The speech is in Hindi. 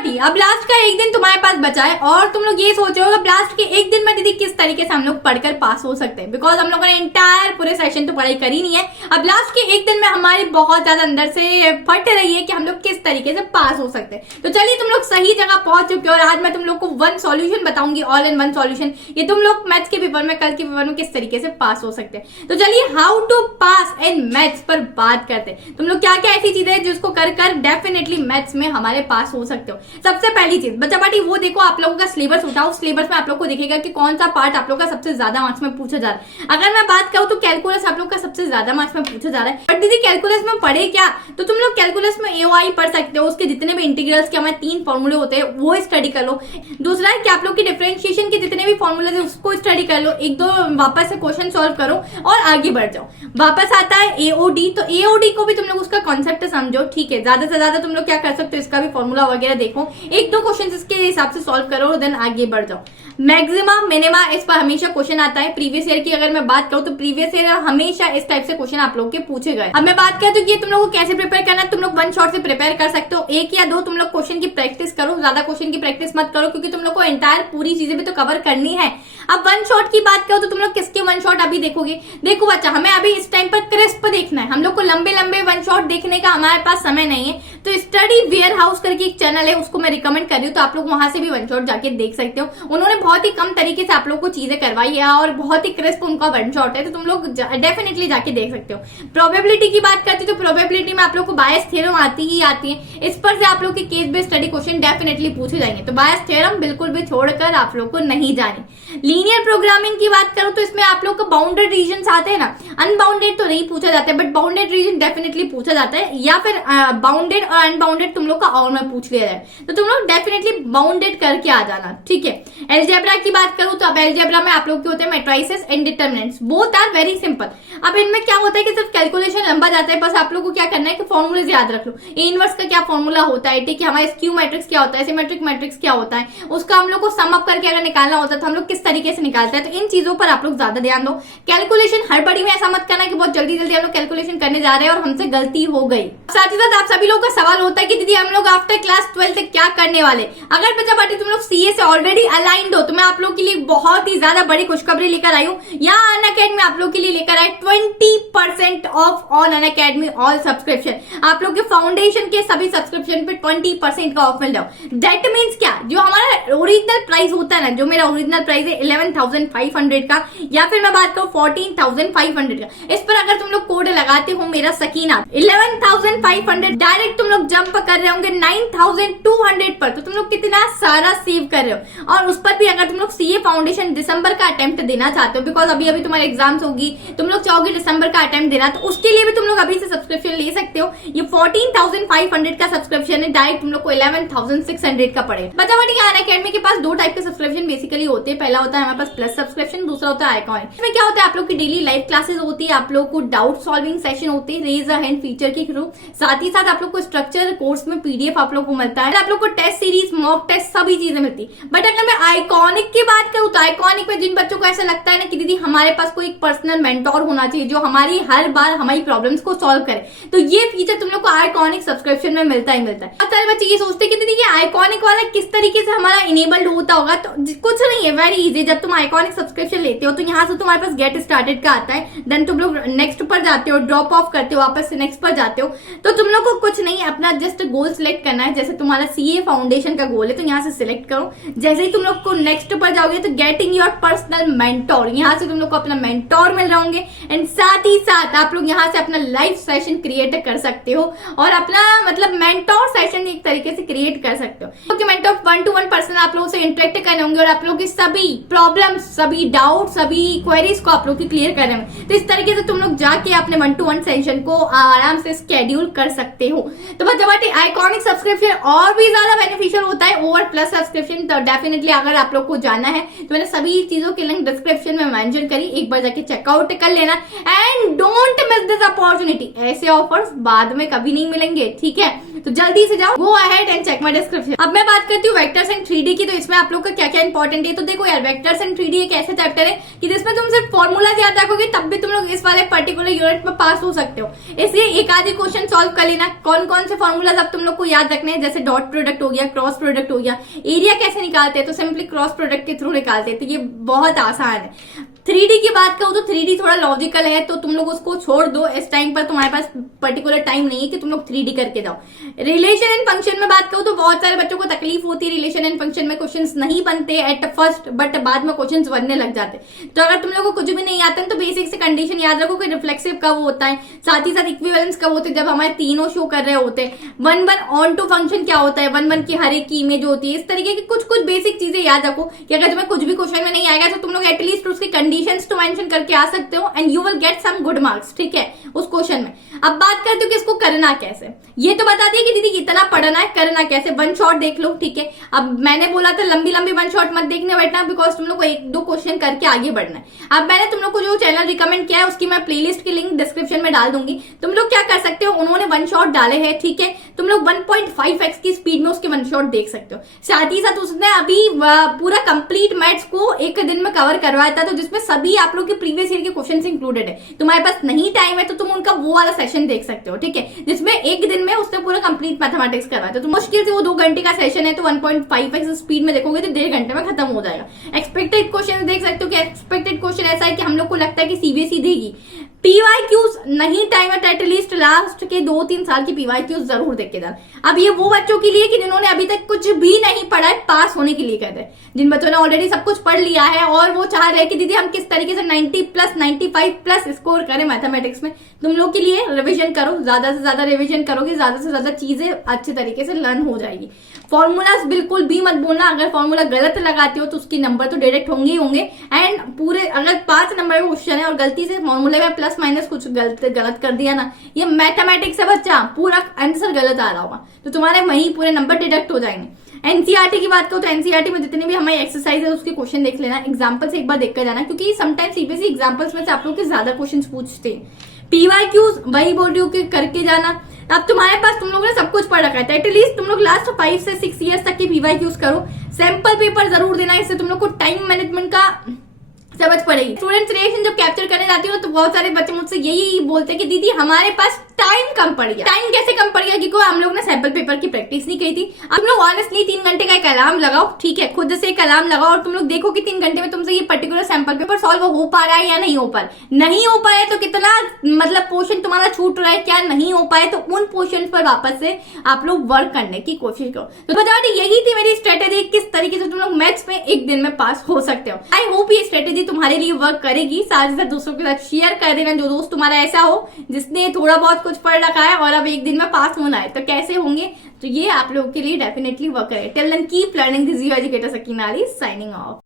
पार्टी, अब लास्ट का एक दिन तुम्हारे पास बचा है और तुम लोग ये सोच रहे हो अब लास्ट के एक दिन में दीदी किस तरीके से हम लोग पढ़कर पास हो सकते हैं, बिकॉज हम लोगों ने इंटायर पूरे सेशन तो पढ़ाई करी नहीं है। अब लास्ट के एक दिन में हमारी बहुत ज्यादा अंदर से फट रही है कि हम लोग किस तरीके से पास हो सकते हैं। तो चलिए तुम लोग सही जगह पहुंच चुके हो और आज मैं तुम लोग को वन सॉल्यूशन बताऊंगी, ऑल इन वन सॉल्यूशन। ये तुम लोग मैथ्स के पेपर में, कल के पेपर में किस तरीके से पास हो सकते हैं। तो चलिए how to pass in maths पर बात करते हैं। तुम लोग क्या क्या ऐसी चीजें हैं जिसको कर कर डेफिनेटली मैथ्स में हमारे पास हो सकते हो। सबसे पहली चीज बच्चा पार्टी, वो देखो आप लोगों का सिलेबस उठाओ, सिलेबस में आप लोग को दिखेगा कि कौन सा पार्ट आप लोग का सबसे ज्यादा मार्क्स में पूछा जा रहा है। अगर मैं बात करूं तो कैलकुलस आप लोग का सबसे ज्यादा मार्क्स में पूछा जा रहा है। बट दीदी कैलकुलस में पढ़े क्या, तो तुम लोग कैलकुलस में एओआई पढ़ सकते हो, उसके जितने भी इंटीग्रल्स के हमारे 3 फॉर्मूले होते हैं वो स्टडी कर लो। दूसरा है कि आप लोग की डिफरेंशिएशन के जितने भी फॉर्मूले है उसको स्टडी कर लो, एक दो वापस से क्वेश्चन सॉल्व करो और आगे बढ़ जाओ। वापस आता है एओडी, तो एओडी को भी तुम लोग उसका कॉन्सेप्ट समझो, ठीक है। ज्यादा से ज्यादा तुम लोग क्या कर सकते हो, इसका भी फॉर्मूला वगैरह देखो, एक दो क्वेश्चन इसके हिसाब से सॉल्व करो, देन आगे बढ़ जाओ। मैक्सिमा मिनिमा इस पर हमेशा क्वेश्चन आता है। प्रीवियस ईयर की अगर मैं बात करूं तो प्रीवियस ईयर हमेशा इस टाइप से क्वेश्चन आप लोग के पूछे गए। अब मैं बात करती हूँ कि तुम लोग को कैसे प्रिपेयर करना है। तुम लोग वन शॉट से प्रिपेयर कर सकते हो, एक या दो तुम लोग क्वेश्चन की प्रैक्टिस करो, ज्यादा क्वेश्चन की प्रैक्टिस मत करो क्योंकि तुम लोग को एंटायर पूरी चीजें भी तो कवर करनी है। अब वन शॉट की बात करो तो तुम लोग किसके वन शॉट अभी देखोगे। देखो बच्चा, हमें अभी इस टाइम पर क्रिस्प देखना है, हम लोग को लंबे लंबे वन शॉट देखने का हमारे पास समय नहीं है। तो स्टडी वेयर हाउस करके एक चैनल है, उसको मैं रिकमेंड कर रही हूँ, तो आप लोग वहां से भी वन शॉट जाके देख सकते हो। उन्होंने बहुत ही कम तरीके से आप लोग को चीजें करवाई है और बहुत ही क्रिस्प उनका वन शॉट है, तो तुम लोग डेफिनेटली जाके देख सकते हो। प्रोबेबिलिटी की बात करती तो प्रोबेबिलिटी में आप लोग को बायस थ्योरम आती ही आती है, इस पर से आप लोग के case based study question definitely पूछे जाएंगे, तो बायस थ्योरम बिल्कुल भी छोड़कर आप लोग को नहीं जाने। लीनियर प्रोग्रामिंग की बात करूं तो इसमें आप लोग को बाउंडेड रीजन आते हैं ना, अनबाउंडेड तो नहीं पूछा जाता है बट बाउंडेड रीजन डेफिनेटली पूछा जाता है, या फिर बाउंडेड और अनबाउंडेड तुम लोग का और में पूछ लिया जाए, तो तुम लोग डेफिनेटली बाउंडेड करके आ जाना, ठीक है। अलजेब्रा की बात करूं तो अब अलजेब्रा में आप लोग के होते हैं matrices and determinants, both are very simple. अब इनमें क्या होता है कि सिर्फ कैलकुलेशन लंबा जाता है, बस आप लोग को क्या करना है कि फॉर्मूलेज याद रख लो। ए इनवर्स का क्या फॉर्मूला होता है, ठीक है, हमारा स्क्यू मैट्रिक्स क्या होता है, सिमेट्रिक मैट्रिक्स क्या होता है, उसका हम लोग को सम अप करके अगर निकालना होता है तो हम लोग किस तरीके से निकालते हैं, तो इन चीजों पर आप लोग ज्यादा ध्यान दो। कैलकुलेशन हड़बड़ी में ऐसा मत करना कि बहुत जल्दी जल्दी हम लोग कैलकुलेशन करने जा रहे हैं और हमसे गलती हो गई। साथ ही साथ आप सभी लोगों का सवाल होता है कि दीदी हम लोग आफ्टर क्लास 12 क्या करने वाले। अगर बच्चा पार्टी तुम लोग सीए से ऑलरेडी अलाइंड हो तो मैं आप लोग के लिए बहुत ही ज्यादा बड़ी खुशखबरी लेकर आई हूँ। यहाँ अनअकैडमी आप लोग के लिए लेकर आए 20% of on Unacademy all subscription. आप लोग के फाउंडेशन के सभी सब्सक्रिप्शन पे 20% का ऑफ मिल जाओ। दैट मीन्स क्या, जो हमारा ओरिजिनल प्राइस होता है ना, जो मेरा ओरिजिनल प्राइस है 11,500 का, या फिर मैं बात करूं 14,500 का, इस पर अगर तुम लोग कोड लगाते हो मेरा सकीना 11,500, डायरेक्ट तुम लोग जंप कर रहे होंगे 9,200 पर, तो तुम लोग कितना सारा सेव कर रहे हो। और उस पर भी अगर तुम लोग सीए फाउंडेशन दिसंबर का अटेम्प्ट देना चाहते हो, बिकॉज अभी अभी तुम्हारे एग्जाम्स होगी, तुम लोग चाहोगे दिसंबर का अटेम्प्ट देना, तो उसके लिए भी तुम लोग अभी से सब्सक्रिप्शन ले सकते हो। ये 14,500 का सब्सक्रिप्शन है, डायरेक्ट तुम लोग को 11,600 का पड़ेगा। बच्चा पार्टी का अनअकैडमी के पास दो टाइप के सब्सक्रिप्शन बेसिकली होते हैं। पहला होता है हमारे पास प्लस सब्सक्रिप्शन, दूसरा होता है आइकॉनिक। इसमें क्या होता है, आप लोग की डेली लाइव क्लासेस होती है, आप लोग को डाउट सॉल्विंग सेशन होते हैं रेज अ हैंड फीचर के थ्रू, साथ ही साथ आप लोग को स्ट्रक्चर कोर्स में पीडीएफ आप लोग को मिलता है, आप लोग को टेस्ट सीरीज, मॉक टेस्ट, सभी चीजें मिलती है। बट अगर मैं आइकॉनिक की बात करूं तो आइकॉनिक में जिन बच्चों को ऐसा लगता है ना कि दीदी हमारे पास कोई पर्सनल मेंटोर होना चाहिए जो हमारी हर बार हमारी प्रॉब्लम्स को सॉल्व करे, तो ये फीचर तुम लोग को आइकॉनिक सब्सक्रिप्शन में मिलता ही मिलता है। बहुत सारे बच्चे ये सोचते हैं कि दीदी ये आइकॉनिक वाला किस तरीके से हमारा इनेबल्ड होता होगा, तो कुछ नहीं है, वेरी इजी। जब तुम आइकॉनिक सब्सक्रिप्शन लेते हो तो यहाँ से तुम्हारे पास गेट स्टार्टेड का आता है, देन तुम लोग नेक्स्ट पर जाते हो, ड्रॉप ऑफ करते हो, वापस से नेक्स्ट पर जाते हो, तो तुम लोग को कुछ नहीं, अपना जस्ट गोल सिलेक्ट करना है। जैसे तुम्हारा सीए फाउंडेशन का गोल है तो यहाँ से सिलेक्ट करो, जैसे ही तुम लोग को नेक्स्ट पर जाओगे तो गेटिंग योर पर्सनल मेंटोर, यहाँ से तुम लोग को अपना मेंटोर मिल रहे होंगे, एंड साथ ही साथ आप लोग यहाँ से अपना लाइव सेशन क्रिएट कर सकते हो और अपना मतलब मेंटोर सेशन एक तरीके से क्रिएट कर सकते हो, क्योंकि मेंटोर 1-to-1 पर्सन आप लोगों से इंटरेक्ट करने होंगे और आप लोग की सभी प्रॉब्लम्स, सभी डाउट, सभी क्वेरीज को आप लोग की क्लियर करने होंगे। तो इस तरीके से तुम लोग जाके अपने 1-to-1 सेशन को आराम से स्केड्यूल कर सकते हो। तो बच्चा आइकॉनिक सब्सक्रिप्शन और भी ज्यादा बेनिफिशियल होता है ओवर प्लस सब्सक्रिप्शन। तो डेफिनेटली अगर आप लोग को जाना है तो मैंने सभी चीजों की लिंक डिस्क्रिप्शन में मेंशन करी, एक बार जाके चेकआउट कर लेना and don't miss this opportunity. ऐसे ऑफर्स बाद में कभी नहीं मिलेंगे, ठीक है। तो जल्दी से जाओ, go ahead and check my description. अब मैं बात करती हूँ वेक्टर्स एंड 3D की, तो इसमें आप लोग का क्या क्या इंपॉर्टेंट है। तो देखो यार, वेक्टर्स एंड 3D एक ऐसा चैप्टर है कि जिसमें तुम सिर्फ फॉर्मूला याद रखोगे तब भी तुम लोग इस वाले पर्टिकुलर यूनिट में पास हो सकते हो। इसलिए एक आधे क्वेश्चन सॉल्व कर लेना। कौन कौन से फॉर्मूलाज अब तुम लोग को याद रखने हैं, जैसे डॉट प्रोडक्ट हो गया, क्रॉस प्रोडक्ट हो गया, एरिया कैसे निकालते हैं तो सिंपली क्रॉस प्रोडक्ट के थ्रू निकालते हैं, तो ये बहुत आसान है। 3D की बात करूं तो 3D थोड़ा लॉजिकल है, तो तुम लोग उसको छोड़ दो। इस टाइम पर तुम्हारे पास पर्टिकुलर टाइम नहीं है कि तुम लोग 3D करके जाओ। रिलेशन एंड फंक्शन में बात करूं तो बहुत सारे बच्चों को तकलीफ होती है, रिलेशन एंड फंक्शन में क्वेश्चंस नहीं बनते एट फर्स्ट, बट बाद में क्वेश्चंस बनने लग जाते। तो अगर तुम लोग को कुछ भी नहीं आता तो बेसिक से कंडीशन याद रखो कि रिफ्लेक्सिव कब होता है, साथ ही साथ इक्विवेलेंस कब होते हैं, जब हमारे तीनों शो कर रहे होते हैं। 1-1 ऑन टू फंक्शन क्या होता है, 1-1 की हर एक की इमेज होती है। इस तरीके की कुछ कुछ बेसिक चीजें याद रखो कि अगर तुम्हें कुछ भी क्वेश्चन में नहीं आएगा तो तुम लोग एटलीस्ट उसकी कंडीशंस तो मेंशन करके आ सकते हो and you will get some good marks, ठीक है, उस क्वेश्चन में। अब बात करते हो कि इसको करना कैसे। ये तो बता दिया कि दीदी इतना पढ़ना है, करना कैसे, वन शॉट देख लो, ठीक है। अब मैंने बोला था लंबी लंबी वन शॉट मत देखने बैठना, बिकॉज तुम लोग को 1-2 क्वेश्चन करके आगे बढ़ना है। अब मैंने तुम लोग को जो चैनल रिकमेंड किया है उसकी मैं प्लेलिस्ट की लिंक डिस्क्रिप्शन में डाल दूंगी। तुम लोग क्या कर सकते हो, उन्होंने वन शॉट डाले हैं, ठीक है, तुम लोग 1.5x की स्पीड में उसके वन शॉट देख सकते हो। साथ ही साथ उसने अभी पूरा कंप्लीट मैथ्स को एक दिन में कवर करवाया था, तो जिसमें सभी आप लोग के प्रीवियस ईयर के क्वेश्चन इंक्लूडेड है। तुम्हारे पास नहीं टाइम है तो तुम उनका वो वाला सेशन देख सकते हो, ठीक है, जिसमें एक दिन में उसने पूरा कंप्लीट मैथमेटिक्स करवाया था। तो मुश्किल से वो 2 घंटे का सेशन है, तो 1.5x स्पीड में देखोगे तो 1.5 घंटे में खत्म हो जाएगा। एक्सपेक्टेड क्वेश्चन देख सकते हो कि एक्सपेक्टेड क्वेश्चन ऐसा है कि हम लोग को लगता है कि सीबीएसई देगी। पीवाईक्यूज नहीं टाइम है, एटलीस्ट लास्ट के 2-3 साल की पीवाईक्यूज जरूर देख के जाना। अब ये वो बच्चों के लिए कि जिन्होंने अभी तक कुछ भी नहीं पढ़ा है, पास होने के लिए कहते हैं, जिन बच्चों ने ऑलरेडी सब कुछ पढ़ लिया है और वो चाह रहे कि दीदी हम किस तरीके से 90+, 95+ स्कोर करें मैथमेटिक्स में। तुम लोग के लिए रिविजन करो, ज्यादा से ज्यादा रिविजन करोगे, ज्यादा से ज्यादा चीजें अच्छे तरीके से लर्न हो जाएगी। फॉर्मूलाज बिल्कुल भी मत बोलना, अगर फॉर्मूला गलत लगाते हो तो उसके नंबर तो डायरेक्ट होंगे ही होंगे। एंड पूरे अगर 5 नंबर का क्वेश्चन है और गलती से फॉर्मूले में प्लस माइनस कुछ गलत कर दिया ना, ये मैथमेटिक्स है बच्चा, पूरा आंसर गलत आ रहा होगा तो तुम्हारे वहीं पूरे नंबर डिडक्ट हो जाएंगे। एनसीईआरटी की बात करो तो एनसीईआरटी में जितनी भी हमारी एक्सरसाइज है उसके क्वेश्चन देख लेना, एग्जाम्पल से एक बार देख कर जाना, क्योंकि समटाइम्स सीबीएसई एग्जाम्पल्स में से आप लोग के ज्यादा क्वेश्चन पूछते हैं। पीवाईक्यूज वही बोल रही हूँ कि करके जाना। अब तुम्हारे पास तुम लोगों ने सब कुछ पढ़ रखा है, एटलीस्ट तुम लोग लास्ट 5 से 6 ईयर्स तक की पीवाईक्यूज करो। सैंपल पेपर जरूर देना, इससे तुम लोग को टाइम मैनेजमेंट का समझ पड़ेगी। स्टूडेंट रिएक्शन जब कैप्चर करने जाती हूँ तो बहुत सारे बच्चे मुझसे यही बोलते हैं कि दीदी हमारे पास टाइम कम पड़ गया। टाइम कैसे कम पड़ गया, क्योंकि हम लोग ने सैंपल पेपर की प्रैक्टिस नहीं की थी। अब तुम लोग ऑनेस्टली 3 घंटे का एक अलार्म लगाओ, ठीक है, खुद से एक अलार्म लगाओ और तुम लोग देखो कि 3 घंटे में तुमसे ये पर्टिकुलर सैंपल पेपर सॉल्व हो पा रहा है या नहीं हो पा रहा है। नहीं हो पाए तो कितना मतलब पोर्शन तुम्हारा छूट रहा है, क्या नहीं हो पाए तो उन पोर्शन पर वापस से आप लोग वर्क करने की कोशिश करो। तो बताओ यही थी मेरी स्ट्रेटेजी, किस तरीके से तुम लोग मैथ्स में एक दिन में पास हो सकते हो। आई होप ये स्ट्रेटेजी तुम्हारे लिए वर्क करेगी। साथ ही साथ दूसरों के साथ शेयर कर देना, जो दोस्त तुम्हारा ऐसा हो जिसने थोड़ा बहुत कुछ पढ़ रखा है और अब एक दिन में पास होना है तो कैसे होंगे, तो ये आप लोगों के लिए डेफिनेटली वर्क करे। Till then keep learning, this is your educator Sakina Ali signing of.